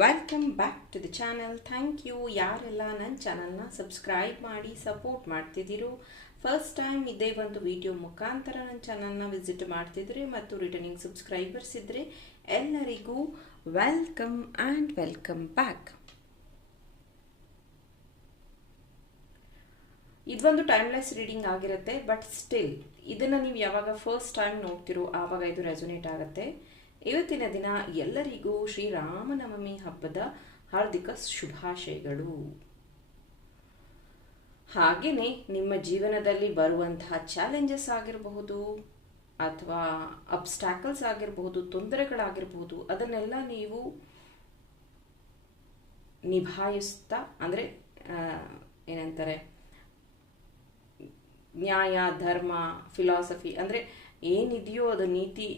Welcome back to the channel thank you ಯಾರೆಲ್ಲ ನನ್ನ ಚಾನಲ್ನ ಸಬ್ಸ್ಕ್ರೈಬ್ ಮಾಡಿ ಸಪೋರ್ಟ್ ಮಾಡ್ತಿದ್ದೀರೋ ಫಸ್ಟ್ ಟೈಮ್ ಇದೇ ಒಂದು ವಿಡಿಯೋ ಮುಖಾಂತರ ನನ್ನ ಚಾನಲ್ನ ವಿಸಿಟ್ ಮಾಡ್ತಿದ್ರೆ ಮತ್ತು ರಿಟರ್ನಿಂಗ್ ಸಬ್ಸ್ಕ್ರೈಬರ್ಸ್ ಇದ್ದರೆ ಎಲ್ಲರಿಗೂ ವೆಲ್ಕಮ್ ಆ್ಯಂಡ್ ವೆಲ್ಕಮ್ ಬ್ಯಾಕ್ ಇದೊಂದು ಟೈಮ್ಲೆಸ್ ರೀಡಿಂಗ್ ಆಗಿರುತ್ತೆ ಬಟ್ ಸ್ಟಿಲ್ ಇದನ್ನು ನೀವು ಯಾವಾಗ ಫಸ್ಟ್ ಟೈಮ್ ನೋಡ್ತಿರೋ, ಆವಾಗ ಇದು ರೆಸೊನೇಟ್ ಆಗುತ್ತೆ. ಇವತ್ತಿನ ದಿನ ಎಲ್ಲರಿಗೂ ಶ್ರೀರಾಮನವಮಿ ಹಬ್ಬದ ಹಾರ್ದಿಕ ಶುಭಾಶಯಗಳು. ಹಾಗೆಯೇ ನಿಮ್ಮ ಜೀವನದಲ್ಲಿ ಬರುವಂತಹ ಚಾಲೆಂಜಸ್ ಆಗಿರಬಹುದು ಅಥವಾ ಅಬ್ಸ್ಟ್ಯಾಕಲ್ಸ್ ಆಗಿರಬಹುದು, ತೊಂದರೆಗಳಾಗಿರಬಹುದು, ಅದನ್ನೆಲ್ಲ ನೀವು ನಿಭಾಯಿಸ್ತಾ, ಅಂದರೆ ಏನಂತಾರೆ, ನ್ಯಾಯ, ಧರ್ಮ ಫಿಲಾಸಫಿ ಅಂದರೆ ಏನಿದೆಯೋ ಅದು ನೀತಿ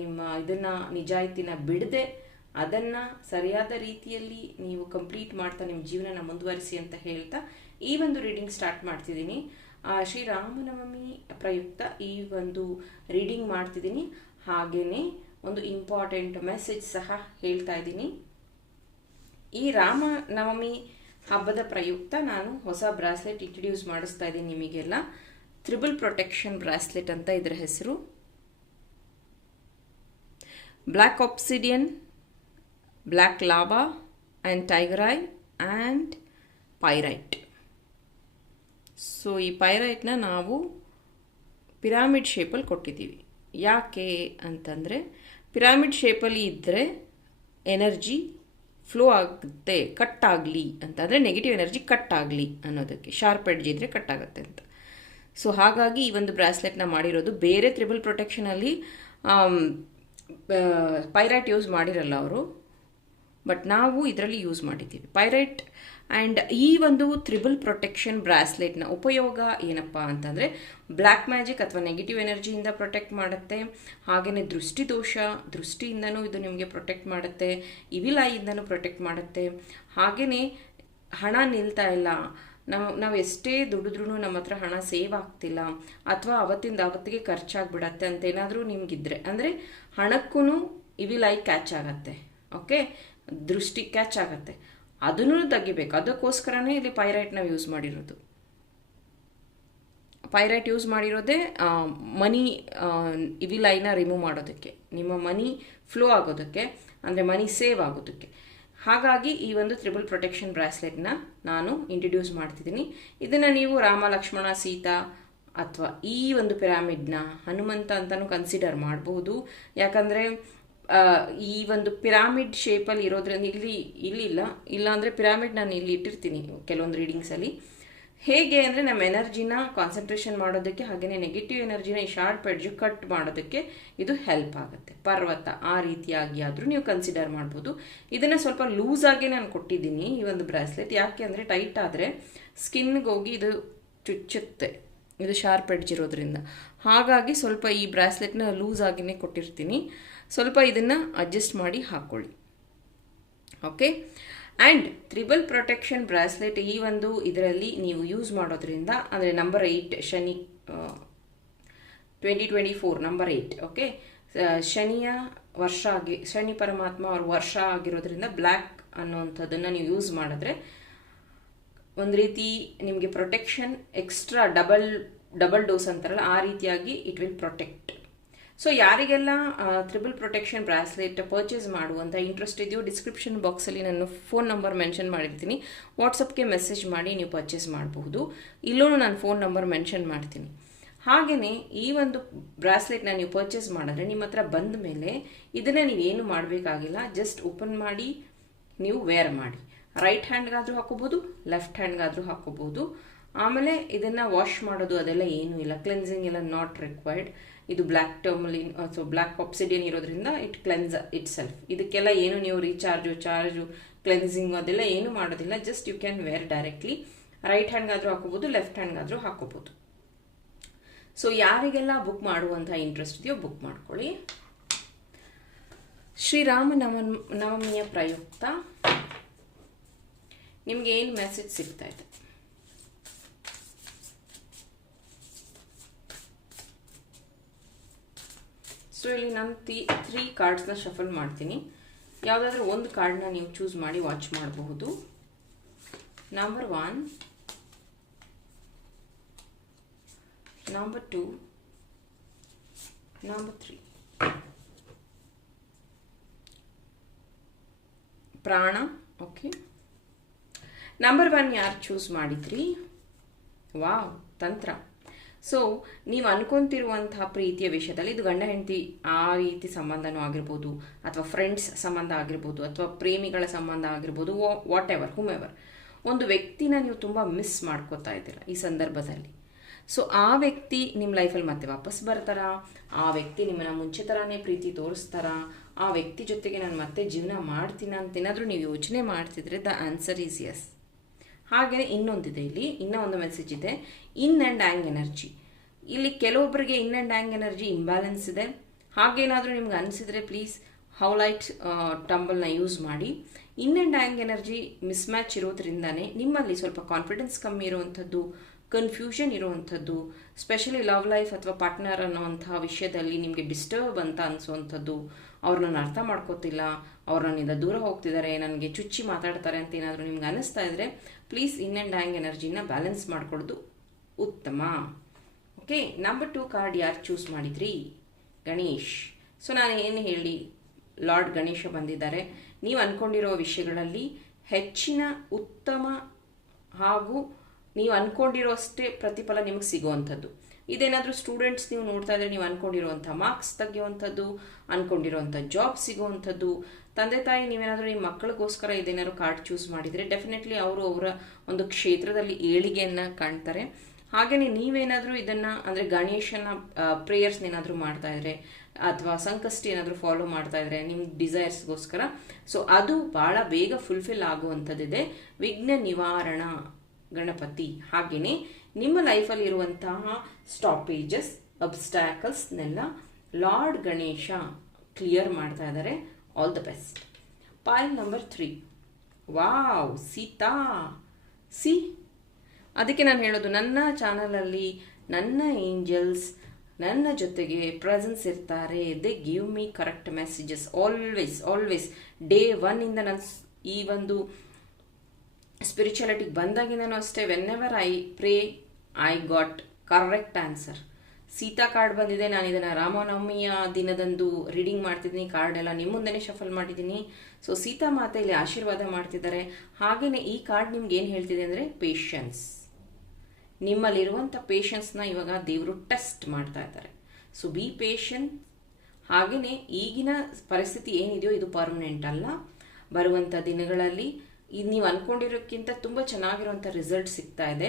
ನಿಮ್ಮ ಇದನ್ನು, ನಿಜಾಯಿತಿನ ಬಿಡದೆ ಅದನ್ನು ಸರಿಯಾದ ರೀತಿಯಲ್ಲಿ ನೀವು ಕಂಪ್ಲೀಟ್ ಮಾಡ್ತಾ ನಿಮ್ಮ ಜೀವನನ ಮುಂದುವರಿಸಿ ಅಂತ ಹೇಳ್ತಾ ಈ ಒಂದು ರೀಡಿಂಗ್ ಸ್ಟಾರ್ಟ್ ಮಾಡ್ತಿದ್ದೀನಿ. ಶ್ರೀರಾಮನವಮಿ ಪ್ರಯುಕ್ತ ಈ ಒಂದು ರೀಡಿಂಗ್ ಮಾಡ್ತಿದ್ದೀನಿ. ಹಾಗೆಯೇ ಒಂದು ಇಂಪಾರ್ಟೆಂಟ್ ಮೆಸೇಜ್ ಸಹ ಹೇಳ್ತಾ ಇದ್ದೀನಿ. ಈ ರಾಮನವಮಿ ಹಬ್ಬದ ಪ್ರಯುಕ್ತ ನಾನು ಹೊಸ ಬ್ರಾಸ್ಲೆಟ್ ಇಂಟ್ರಡ್ಯೂಸ್ ಮಾಡಿಸ್ತಾ ಇದ್ದೀನಿ ನಿಮಗೆಲ್ಲ. ತ್ರಿಬಲ್ ಪ್ರೊಟೆಕ್ಷನ್ ಬ್ರಾಸ್ಲೆಟ್ ಅಂತ ಇದರ ಹೆಸರು. Black obsidian black lava and tiger and pyrite. So, ಈ ಪೈರೈಟ್ನ ನಾವು ಪಿರಾಮಿಡ್ ಶೇಪಲ್ಲಿ ಕೊಟ್ಟಿದ್ದೀವಿ. ಯಾಕೆ ಅಂತಂದರೆ, ಪಿರಾಮಿಡ್ ಶೇಪಲ್ಲಿ ಇದ್ದರೆ ಎನರ್ಜಿ ಫ್ಲೋ ಆಗುತ್ತೆ ಕಟ್ ಆಗಲಿ ಅಂತಂದರೆ ನೆಗೆಟಿವ್ ಎನರ್ಜಿ ಕಟ್ ಆಗಲಿ ಅನ್ನೋದಕ್ಕೆ, ಶಾರ್ಪ್ ಎಡ್ಜ್ ಇದ್ದರೆ ಕಟ್ ಆಗುತ್ತೆ ಅಂತ. ಸೊ ಹಾಗಾಗಿ ಈ ಒಂದು ಬ್ರಾಸ್ಲೆಟ್ನ ಮಾಡಿರೋದು. ಬೇರೆ ತ್ರಿಬಲ್ ಪ್ರೊಟೆಕ್ಷನಲ್ಲಿ ಪೈರೈಟ್ ಯೂಸ್ ಮಾಡಿರಲ್ಲ ಅವರು. ಬಟ್ ನಾವು ಇದರಲ್ಲಿ ಯೂಸ್ ಮಾಡಿದ್ದೀವಿ. ಪೈರೈಟ್ ಆ್ಯಂಡ್ ಈ ಒಂದು ತ್ರಿಬಲ್ ಪ್ರೊಟೆಕ್ಷನ್ ಬ್ರಾಸ್ಲೆಟ್ನ ಉಪಯೋಗ ಏನಪ್ಪ ಅಂತಂದರೆ ಬ್ಲ್ಯಾಕ್ ಮ್ಯಾಜಿಕ್ ಅಥವಾ ನೆಗೆಟಿವ್ ಎನರ್ಜಿಯಿಂದ ಪ್ರೊಟೆಕ್ಟ್ ಮಾಡುತ್ತೆ. ಹಾಗೆಯೇ ದೃಷ್ಟಿದೋಷ ದೃಷ್ಟಿಯಿಂದನೂ ಇದು ನಿಮಗೆ ಪ್ರೊಟೆಕ್ಟ್ ಮಾಡುತ್ತೆ. ಇವಿಲಾಯಿಂದನೂ ಪ್ರೊಟೆಕ್ಟ್ ಮಾಡುತ್ತೆ. ಹಾಗೆಯೇ ಹಣ ನಿಲ್ತಾ ಇಲ್ಲ ನಾವು ನಾವು ಎಷ್ಟೇ ದುಡಿದ್ರೂ ನಮ್ಮ ಹತ್ರ ಹಣ ಸೇವ್ ಆಗ್ತಿಲ್ಲ ಅಥವಾ ಅವತ್ತಿಂದ ಅವತ್ತಿಗೆ ಖರ್ಚಾಗ್ಬಿಡತ್ತೆ ಅಂತ ಏನಾದರೂ ನಿಮಗಿದ್ರೆ. ಅಂದರೆ ಹಣಕ್ಕೂ ಇವಿಲ್ ಐ ಕ್ಯಾಚ್ ಆಗತ್ತೆ. ಓಕೆ ದೃಷ್ಟಿ ಕ್ಯಾಚ್ ಆಗತ್ತೆ. ಅದನ್ನು ತೆಗಿಬೇಕು. ಅದಕ್ಕೋಸ್ಕರನೇ ಇಲ್ಲಿ ಪೈರೈಟ್ ನಾವು ಯೂಸ್ ಮಾಡಿರೋದು. ಪೈರೈಟ್ ಯೂಸ್ ಮಾಡಿರೋದೇ ಮನಿ ಇವಿ ಲೈನ ರಿಮೂವ್ ಮಾಡೋದಕ್ಕೆ. ನಿಮ್ಮ ಮನಿ ಫ್ಲೋ ಆಗೋದಕ್ಕೆ. ಅಂದರೆ ಮನಿ ಸೇವ್ ಆಗೋದಕ್ಕೆ. ಹಾಗಾಗಿ ಈ ಒಂದು ತ್ರಿಬಲ್ ಪ್ರೊಟೆಕ್ಷನ್ ಬ್ರಾಸ್ಲೆಟ್ನ ನಾನು ಇಂಟ್ರಡ್ಯೂಸ್ ಮಾಡ್ತಿದ್ದೀನಿ. ಇದನ್ನು ನೀವು ರಾಮ, ಲಕ್ಷ್ಮಣ, ಸೀತಾ ಅಥವಾ ಈ ಒಂದು ಪಿರಾಮಿಡ್ನ ಹನುಮಂತ ಅಂತಲೂ ಕನ್ಸಿಡರ್ ಮಾಡಬಹುದು ಯಾಕಂದರೆ ಈ ಒಂದು ಪಿರಾಮಿಡ್ ಶೇಪಲ್ಲಿ ಇರೋದ್ರಿಂದ ಇಲ್ಲಿ, ಇಲ್ಲಿಲ್ಲ. ಇಲ್ಲಾಂದರೆ ಪಿರಾಮಿಡ್ ನಾನು ಇಲ್ಲಿ ಇಟ್ಟಿರ್ತೀನಿ ಕೆಲವೊಂದು ರೀಡಿಂಗ್ಸಲ್ಲಿ ಹೇಗೆ ಅಂದರೆ ನಮ್ಮ ಎನರ್ಜಿನ ಕಾನ್ಸಂಟ್ರೇಷನ್ ಮಾಡೋದಕ್ಕೆ ಹಾಗೆಯೇ ನೆಗೆಟಿವ್ ಎನರ್ಜಿನ ಈ ಶಾರ್ಪ್ ಎಡ್ಜು ಕಟ್ ಮಾಡೋದಕ್ಕೆ ಇದು ಹೆಲ್ಪ್ ಆಗುತ್ತೆ. ಪರ್ವತ, ಆ ರೀತಿಯಾಗಿ ಆದರೂ ನೀವು ಕನ್ಸಿಡರ್ ಮಾಡ್ಬೋದು. ಇದನ್ನು ಸ್ವಲ್ಪ ಲೂಸ್ ಆಗಿ ನಾನು ಕೊಟ್ಟಿದ್ದೀನಿ ಈ ಒಂದು ಬ್ರಾಸ್ಲೆಟ್. ಯಾಕೆ ಅಂದರೆ ಟೈಟ್ ಆದರೆ ಸ್ಕಿನ್ಗೆ ಹೋಗಿ ಇದು ಚುಚ್ಚುತ್ತೆ. ಇದು ಶಾರ್ಪ್ ಎಡ್ಜ್ ಇರೋದ್ರಿಂದ. ಹಾಗಾಗಿ ಸ್ವಲ್ಪ ಈ ಬ್ರಾಸ್ಲೆಟ್ನ ಲೂಸ್ ಆಗಿನೇ ಕೊಟ್ಟಿರ್ತೀನಿ. ಸ್ವಲ್ಪ ಇದನ್ನು ಅಡ್ಜಸ್ಟ್ ಮಾಡಿ ಹಾಕ್ಕೊಳ್ಳಿ okay and triple protection bracelet ಈ ಒಂದು ಇದರಲ್ಲಿ ನೀವು ಯೂಸ್ ಮಾಡೋದ್ರಿಂದ, ಅಂದರೆ number eight Shani twenty twenty four number eight okay ಶನಿಯ ವರ್ಷ ಆಗಿ, ಶನಿ ಪರಮಾತ್ಮ ಅವ್ರ ವರ್ಷ ಆಗಿರೋದ್ರಿಂದ ಬ್ಲ್ಯಾಕ್ ಅನ್ನೋವಂಥದ್ದನ್ನು ನೀವು ಯೂಸ್ ಮಾಡಿದ್ರೆ, ಒಂದು ರೀತಿ ನಿಮಗೆ protection extra double double dose ಅಂತಾರಲ್ಲ, ಆ ರೀತಿಯಾಗಿ ಇಟ್ ವಿಲ್ ಪ್ರೊಟೆಕ್ಟ್ ಸೊ ಯಾರಿಗೆಲ್ಲ ತ್ರಿಬಲ್ ಪ್ರೊಟೆಕ್ಷನ್ ಬ್ರಾಸ್ಲೆಟ್ ಪರ್ಚೇಸ್ ಮಾಡುವಂಥ ಇಂಟ್ರೆಸ್ಟ್ ಇದೆಯೋ ಡಿಸ್ಕ್ರಿಪ್ಷನ್ ಬಾಕ್ಸಲ್ಲಿ ನಾನು ಫೋನ್ ನಂಬರ್ ಮೆನ್ಷನ್ ಮಾಡಿರ್ತೀನಿ. ವಾಟ್ಸಪ್ಗೆ ಮೆಸೇಜ್ ಮಾಡಿ ನೀವು ಪರ್ಚೇಸ್ ಮಾಡಬಹುದು. ಇಲ್ಲೂ ನಾನು ಫೋನ್ ನಂಬರ್ ಮೆನ್ಷನ್ ಮಾಡ್ತೀನಿ. ಹಾಗೆಯೇ ಈ ಒಂದು ಬ್ರಾಸ್ಲೆಟ್ನ ನೀವು ಪರ್ಚೇಸ್ ಮಾಡಿದ್ರೆ ನಿಮ್ಮ ಹತ್ರ ಬಂದ ಮೇಲೆ ಇದನ್ನು ನೀವೇನು ಮಾಡಬೇಕಾಗಿಲ್ಲ ಜಸ್ಟ್ ಓಪನ್ ಮಾಡಿ, ನೀವು ವೇರ್ ಮಾಡಿ. ರೈಟ್ ಹ್ಯಾಂಡ್ಗಾದರೂ ಹಾಕೋಬೋದು ಲೆಫ್ಟ್ ಹ್ಯಾಂಡ್ಗಾದರೂ ಹಾಕೋಬಹುದು ಆಮೇಲೆ ಇದನ್ನು ವಾಶ್ ಮಾಡೋದು ಅದೆಲ್ಲ ಏನೂ ಇಲ್ಲ ಕ್ಲೆನ್ಸಿಂಗ್ ಎಲ್ಲ ನಾಟ್ ರಿಕ್ವೈರ್ಡ್ ಇದು black tourmaline so black obsidian ಇರೋದ್ರಿಂದ ಇಟ್ ಕ್ಲೆನ್ಸ್ ಇಟ್ ಸೆಲ್ಫ್ ಇದಕ್ಕೆಲ್ಲ ಏನು ನೀವು ರೀಚಾರ್ಜು ಚಾರ್ಜು ಕ್ಲೆನ್ಸಿಂಗ್ ಅದೆಲ್ಲ ಏನು ಮಾಡೋದಿಲ್ಲ just you can wear directly right ಹ್ಯಾಂಡ್ಗಾದರೂ ಹಾಕೋಬೋದು ಲೆಫ್ಟ್ ಹ್ಯಾಂಡ್ಗಾದರೂ ಹಾಕೋಬೋದು ಸೊ ಯಾರಿಗೆಲ್ಲ ಬುಕ್ ಮಾಡುವಂಥ ಇಂಟ್ರೆಸ್ಟ್ ಇದೆಯೋ ಬುಕ್ ಮಾಡ್ಕೊಳ್ಳಿ. ಶ್ರೀರಾಮ ನವ ನವಮಿಯ ಪ್ರಯುಕ್ತ. ನಿಮ್ಗೆ ಏನು ಮೆಸೇಜ್ ಸಿಗ್ತಾ ಇದೆ? ಸೊ ಇಲ್ಲಿ ನಾನು ತಿ ತ್ರೀ ಕಾರ್ಡ್ಸ್ನ ಶಫಲ್ ಮಾಡ್ತೀನಿ. ಯಾವುದಾದ್ರೂ ಒಂದು ಕಾರ್ಡ್ನ ನೀವು ಚೂಸ್ ಮಾಡಿ ವಾಚ್ ಮಾಡಬಹುದು. Number one number two number three ಪ್ರಾಣ ಓಕೆ ನಂಬರ್ ಒನ್ ಯಾರು ಚೂಸ್ ಮಾಡಿದ್ರಿ? ವಾವ್ ತಂತ್ರ. ಸೊ ನೀವು ಅನ್ಕೊಂತಿರುವಂತಹ ಪ್ರೀತಿಯ ವಿಷಯದಲ್ಲಿ ಇದು ಗಂಡ, ಹೆಂಡತಿ ಆ ರೀತಿ ಸಂಬಂಧನೂ ಆಗಿರ್ಬೋದು, ಅಥವಾ ಫ್ರೆಂಡ್ಸ್ ಸಂಬಂಧ ಆಗಿರ್ಬೋದು, ಅಥವಾ ಪ್ರೇಮಿಗಳ ಸಂಬಂಧ ಆಗಿರ್ಬೋದು ವಾಟ್ ಎವರ್ ಹುಮ್ ಎವರ್ ಒಂದು ವ್ಯಕ್ತಿನ ನೀವು ತುಂಬ ಮಿಸ್ ಮಾಡ್ಕೋತಾ ಇದ್ದೀರ ಈ ಸಂದರ್ಭದಲ್ಲಿ. ಸೊ ಆ ವ್ಯಕ್ತಿ ನಿಮ್ಮ ಲೈಫಲ್ಲಿ ಮತ್ತೆ ವಾಪಸ್ ಬರ್ತಾರಾ? ಆ ವ್ಯಕ್ತಿ ನಿಮ್ಮನ್ನ ಮುಂಚೆ ಥರನೇ ಪ್ರೀತಿ ತೋರಿಸ್ತಾರಾ? ಆ ವ್ಯಕ್ತಿ ಜೊತೆಗೆ ನಾನು ಮತ್ತೆ ಜೀವನ ಮಾಡ್ತೀನಿ ಅಂತ ಏನಾದರೂ ನೀವು ಯೋಚನೆ ಮಾಡ್ತಿದ್ರೆ ದ ಆನ್ಸರ್ ಈಸ್ ಎಸ್ ಹಾಗೆ ಇನ್ನೊಂದಿದೆ ಇಲ್ಲಿ, ಇನ್ನೂ ಒಂದು ಮೆಸೇಜ್ ಇದೆ. ಇನ್ ಆ್ಯಂಡ್ ಆ್ಯಂಗ್ ಎನರ್ಜಿ ಇಲ್ಲಿ ಕೆಲವೊಬ್ಬರಿಗೆ yin and yang energy imbalance ಇದೆ. ಹಾಗೇನಾದರೂ ನಿಮ್ಗೆ ಅನಿಸಿದರೆ ಪ್ಲೀಸ್ ಹೌಲೈಟ್ ಟಂಬಲ್ನ ಯೂಸ್ ಮಾಡಿ. Yin and yang energy mismatch ಇರೋದ್ರಿಂದನೇ ನಿಮ್ಮಲ್ಲಿ ಸ್ವಲ್ಪ ಕಾನ್ಫಿಡೆನ್ಸ್ ಕಮ್ಮಿ ಇರುವಂಥದ್ದು ಕನ್ಫ್ಯೂಷನ್ ಇರುವಂಥದ್ದು ಸ್ಪೆಷಲಿ ಲವ್ ಲೈಫ್ ಅಥವಾ ಪಾರ್ಟ್ನರ್ ಅನ್ನೋವಂಥ ವಿಷಯದಲ್ಲಿ ನಿಮಗೆ ಡಿಸ್ಟರ್ಬ್ ಅಂತ ಅನಿಸುವಂಥದ್ದು ಅವ್ರನ್ನ ಅರ್ಥ ಮಾಡ್ಕೋತಿಲ್ಲ, ಅವ್ರು ನನ್ನಿಂದ ದೂರ ಹೋಗ್ತಿದ್ದಾರೆ ನನಗೆ ಚುಚ್ಚಿ ಮಾತಾಡ್ತಾರೆ ಅಂತ ಏನಾದರೂ ನಿಮ್ಗೆ ಅನಿಸ್ತಾ ಇದ್ರೆ ಪ್ಲೀಸ್ ಇನ್ ಆ್ಯಂಡ್ ಆ್ಯಂಗ್ ಎನರ್ಜಿನ ಬ್ಯಾಲೆನ್ಸ್ ಮಾಡ್ಕೊಳ್ಳೋದು ಉತ್ತಮ. ಓಕೆ ನಂಬರ್ ಟು ಕಾರ್ಡ್ ಯಾರು ಚೂಸ್ ಮಾಡಿದ್ರಿ? ಗಣೇಶ್. ಸೊ ನಾನು ಏನು ಹೇಳಿ, ಲಾರ್ಡ್ ಗಣೇಶ ಬಂದಿದ್ದಾರೆ. ನೀವು ಅಂದ್ಕೊಂಡಿರೋ ವಿಷಯಗಳಲ್ಲಿ ಹೆಚ್ಚಿನ ಉತ್ತಮ ಹಾಗೂ ನೀವು ಅಂದ್ಕೊಂಡಿರೋ ಅಷ್ಟೇ ಪ್ರತಿಫಲ ನಿಮಗೆ ಸಿಗುವಂಥದ್ದು. ಇದೇನಾದರೂ ಸ್ಟೂಡೆಂಟ್ಸ್ ನೀವು ನೋಡ್ತಾ ಇದ್ರೆ ನೀವು ಅಂದ್ಕೊಂಡಿರುವಂಥ ಮಾರ್ಕ್ಸ್ ತೆಗೆಯುವಂಥದ್ದು ಅಂದ್ಕೊಂಡಿರುವಂಥ ಜಾಬ್ ಸಿಗುವಂಥದ್ದು, ತಂದೆ ತಾಯಿ ನೀವೇನಾದರೂ ನಿಮ್ಮ ಮಕ್ಕಳಿಗೋಸ್ಕರ ಇದೇನಾದ್ರು ಕಾರ್ಡ್ ಚೂಸ್ ಮಾಡಿದರೆ ಡೆಫಿನೆಟ್ಲಿ ಅವರು ಅವರ ಒಂದು ಕ್ಷೇತ್ರದಲ್ಲಿ ಏಳಿಗೆಯನ್ನು ಕಾಣ್ತಾರೆ. ಹಾಗೆಯೇ ನೀವೇನಾದರೂ ಇದನ್ನು ಅಂದರೆ ಗಣೇಶನ ಪ್ರೇಯರ್ಸ್ ಏನಾದರೂ ಮಾಡ್ತಾ ಇದ್ರೆ ಅಥವಾ ಸಂಕಷ್ಟಿ ಏನಾದರೂ ಫಾಲೋ ಮಾಡ್ತಾ ಇದ್ರೆ ನಿಮ್ಮ ಡಿಸೈರ್ಸ್ಗೋಸ್ಕರ ಸೊ ಅದು ಭಾಳ ಬೇಗ ಫುಲ್ಫಿಲ್ ಆಗುವಂಥದ್ದಿದೆ. ವಿಘ್ನ ನಿವಾರಣ ಗಣಪತಿ. ಹಾಗೆಯೇ ನಿಮ್ಮ ಲೈಫಲ್ಲಿ ಇರುವಂತಹ ಸ್ಟಾಪೇಜಸ್ ಅಬ್ಸ್ಟ್ಯಾಕಲ್ಸ್ನೆಲ್ಲ ಲಾರ್ಡ್ ಗಣೇಶ ಕ್ಲಿಯರ್ ಮಾಡ್ತಾ ಇದ್ದಾರೆ. All the best Payal number three wow Sita. See ಅದಕ್ಕೆ ನಾನು ಹೇಳೋದು, ನನ್ನ ಚಾನಲಲ್ಲಿ ನನ್ನ ಏಂಜಲ್ಸ್ ನನ್ನ ಜೊತೆಗೆ ಪ್ರೆಸೆನ್ಸ್ ಇರ್ತಾರೆ. They give me correct messages always always day ಒನ್ನಿಂದ ನಾನು ಈ ಒಂದು ಸ್ಪಿರಿಚುಯಾಲಿಟಿಗೆ ಬಂದಾಗಿಂದನೂ ಅಷ್ಟೇ. Whenever I pray I got correct answer Sita card ಬಂದಿದೆ ನಾನು ಇದನ್ನು ರಾಮನವಮಿಯ ದಿನದಂದು ರೀಡಿಂಗ್ ಮಾಡ್ತಿದ್ದೀನಿ ಕಾರ್ಡ್ ಎಲ್ಲ ನಿಮ್ಮ ಮುಂದೆನೇ ಶಫಲ್ ಮಾಡಿದ್ದೀನಿ. ಸೊ ಸೀತಾ ಮಾತೆ ಇಲ್ಲಿ ಆಶೀರ್ವಾದ ಮಾಡ್ತಿದ್ದಾರೆ. ಹಾಗೆಯೇ ಈ ಕಾರ್ಡ್ ನಿಮ್ಗೆ ಏನು ಹೇಳ್ತಿದೆ ಅಂದರೆ ಪೇಷನ್ಸ್ ನಿಮ್ಮಲ್ಲಿರುವಂಥ ಪೇಷನ್ಸ್ನ ಇವಾಗ ದೇವರು ಟೆಸ್ಟ್ ಮಾಡ್ತಾ ಇದ್ದಾರೆ. ಸೊ ಬಿ ಪೇಷನ್ ಹಾಗೆಯೇ ಈಗಿನ ಪರಿಸ್ಥಿತಿ ಏನಿದೆಯೋ ಇದು ಪರ್ಮನೆಂಟ್ ಅಲ್ಲ. ಬರುವಂಥ ದಿನಗಳಲ್ಲಿ ಇದು ನೀವು ಅಂದ್ಕೊಂಡಿರೋಕ್ಕಿಂತ ತುಂಬ ಚೆನ್ನಾಗಿರುವಂಥ ರಿಸಲ್ಟ್ ಸಿಗ್ತಾ ಇದೆ.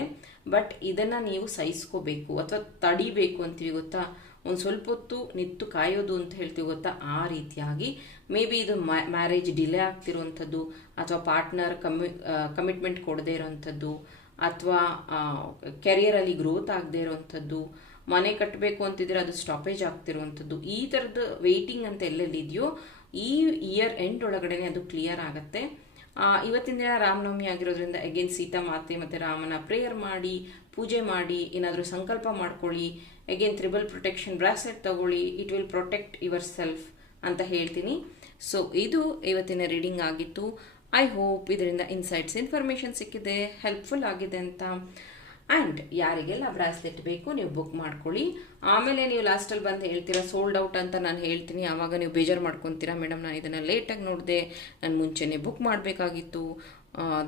ಬಟ್ ಇದನ್ನು ನೀವು ಸಹಿಸ್ಕೋಬೇಕು ಅಥವಾ ತಡಿಬೇಕು ಅಂತೀವಿ ಗೊತ್ತಾ? ಒಂದು ಸ್ವಲ್ಪ ಹೊತ್ತು ನಿತ್ತು ಕಾಯೋದು ಅಂತ ಹೇಳ್ತೀವಿ ಗೊತ್ತಾ? ಆ ರೀತಿಯಾಗಿ. ಮೇ ಬಿ ಇದು ಮ್ಯಾರೇಜ್ ಡಿಲೇ ಆಗ್ತಿರುವಂಥದ್ದು ಅಥವಾ ಪಾರ್ಟ್ನರ್ ಕಮಿ ಕಮಿಟ್ಮೆಂಟ್ ಕೊಡದೇ ಇರೋವಂಥದ್ದು ಅಥವಾ ಕೆರಿಯರಲ್ಲಿ ಗ್ರೋತ್ ಆಗದೆ ಇರೋವಂಥದ್ದು, ಮನೆ ಕಟ್ಟಬೇಕು ಅಂತಿದ್ರೆ ಅದು ಸ್ಟಾಪೇಜ್ ಆಗ್ತಿರುವಂಥದ್ದು, ಈ ಥರದ್ದು ವೆಯ್ಟಿಂಗ್ ಅಂತ ಎಲ್ಲೆಲ್ಲಿದೆಯೋ ಈ ಇಯರ್ ಎಂಡ್ ಒಳಗಡೆ ಅದು ಕ್ಲಿಯರ್ ಆಗುತ್ತೆ. ಇವತ್ತಿನ ದಿನ ರಾಮನವಮಿ ಆಗಿರೋದ್ರಿಂದ ಅಗೇನ್ ಸೀತಾ ಮಾತೆ ಮತ್ತು ರಾಮನ ಪ್ರೇಯರ್ ಮಾಡಿ, ಪೂಜೆ ಮಾಡಿ, ಏನಾದರೂ ಸಂಕಲ್ಪ ಮಾಡ್ಕೊಳ್ಳಿ. ಅಗೇನ್ ತ್ರಿಬಲ್ ಪ್ರೊಟೆಕ್ಷನ್ ಬ್ರಾಸ್ಲೆಟ್ ತಗೊಳ್ಳಿ. It will protect yourself ಅಂತ ಹೇಳ್ತೀನಿ. ಸೊ ಇದು ಇವತ್ತಿನ ರೀಡಿಂಗ್ ಆಗಿತ್ತು. ಐ ಹೋಪ್ ಇದರಿಂದ ಇನ್ಸೈಟ್ಸ್ ಇನ್ಫಾರ್ಮೇಷನ್ ಸಿಕ್ಕಿದೆ ಹೆಲ್ಪ್ಫುಲ್ ಆಗಿದೆ ಅಂತ. ಆ್ಯಂಡ್ ಯಾರಿಗೆಲ್ಲ ಬ್ರಾಸ್ಲೆಟ್ ಬೇಕು, ನೀವು ಬುಕ್ ಮಾಡ್ಕೊಳ್ಳಿ. ಆಮೇಲೆ ನೀವು ಲಾಸ್ಟಲ್ಲಿ ಬಂದು ಹೇಳ್ತೀರಾ ಸೋಲ್ಡ್ ಔಟ್ ಅಂತ ನಾನು ಹೇಳ್ತೀನಿ. ಆವಾಗ ನೀವು ಬೇಜಾರು ಮಾಡ್ಕೊತೀರಾ ಮೇಡಮ್ ನಾನು ಇದನ್ನು ಲೇಟಾಗಿ ನೋಡಿದೆ. ನಾನು ಮುಂಚೆನೇ ಬುಕ್ ಮಾಡಬೇಕಾಗಿತ್ತು.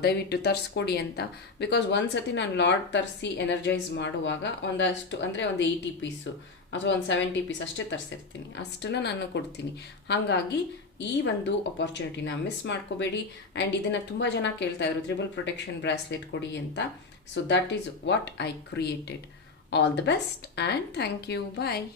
ದಯವಿಟ್ಟು ತರಿಸ್ಕೊಡಿ ಅಂತ. ಬಿಕಾಸ್ ಒಂದು ಸತಿ ನಾನು ಲಾಡ್ ತರಿಸಿ ಎನರ್ಜೈಸ್ ಮಾಡುವಾಗ ಒಂದಷ್ಟು, ಅಂದರೆ ಒಂದು ಏಯ್ಟಿ ಪೀಸು ಅಥವಾ ಒಂದು ಸೆವೆಂಟಿ ಪೀಸ್ ಅಷ್ಟೇ ತರಿಸಿರ್ತೀನಿ. ಅಷ್ಟನ್ನು ನಾನು ಕೊಡ್ತೀನಿ. ಹಾಗಾಗಿ ಈ ಒಂದು ಅಪಾರ್ಚುನಿಟಿನ ಮಿಸ್ ಮಾಡ್ಕೋಬೇಡಿ. ಆ್ಯಂಡ್ ಇದನ್ನು ತುಂಬ ಜನ ಕೇಳ್ತಾ ಇದ್ರು ತ್ರಿಬಲ್ ಪ್ರೊಟೆಕ್ಷನ್ ಬ್ರಾಸ್ಲೆಟ್ ಕೊಡಿ ಅಂತ. So that is what I created. All the best and thank you. Bye.